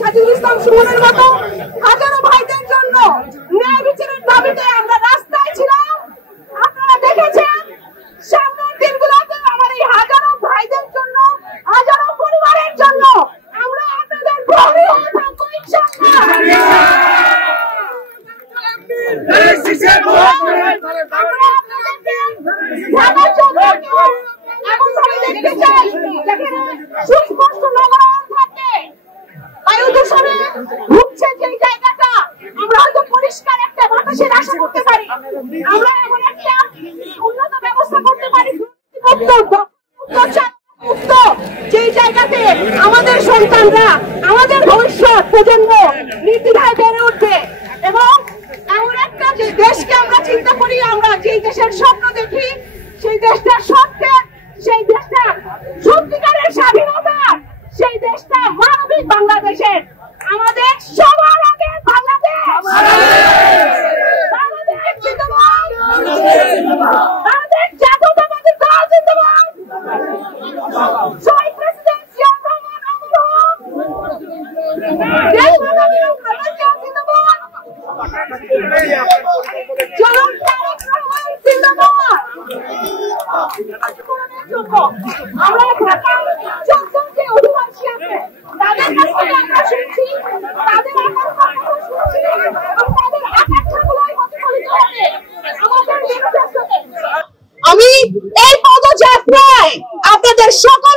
সাজিদুল ইসলাম সুমনের মতো হাজারো ভাইদের জন্য ন্যায় বিচারের দাবিতে আমরা রাস্তায় ছিলাম। আপনারা দেখেছেন সামনের দিনগুলোতে আমার এই হাজারো ভাইদের জন্য, হাজারো পরিবারের জন্য আমরা আপনাদের প্রহরী হয়ে থাকবো ইনশাআল্লাহ। সুস্পষ্ট নগরায়ণ থাকে, বায়ু দূষণে ভুগছে যে জায়গাটা আমরা হয়তো পরিষ্কার একটা বাতাসের আশা করতে পারি, আমরা এমন একটা উন্নত ব্যবস্থা করতে পারি যে জায়গাতে আমাদের সন্তানরা, আমাদের ভবিষ্যৎ প্রজন্ম নির্দ্বিধায় বেড়ে উঠবে। এবং এমন একটা যে দেশকে আমরা চিন্তা করি, আমরা যে দেশের স্বপ্ন দেখি, সেই দেশটা সত্যের, সেই দেশটা সত্যিকারের স্বাধীনতা, সেই দেশটা মানবিক বাংলাদেশের। আমাদের সবার আগে বাংলাদেশ, বাংলাদেশ জিন্দাবাদ, বাংলাদেশ জাতীয়তাবাদী দল জিন্দাবাদ, শহীদ প্রেসিডেন্ট জিয়াউর রহমান অমর হোক, দেশ মানবিক বাংলাদেশ জিন্দাবাদ, জনাব তারেক রহমান জিন্দাবাদ। আমরা ঢাকার 14 যে অধিবাসী আছে তাদের কাছ থেকে আমরা শুনছি, তাদের আকাঙ্ক্ষা শুনছি এবং তাদের আকাঙ্ক্ষাগুলোই প্রতিফলিত হবে আমাদের ম্যানিফেস্টোতে। আমি এই পদযাত্রায় আপনাদের সকল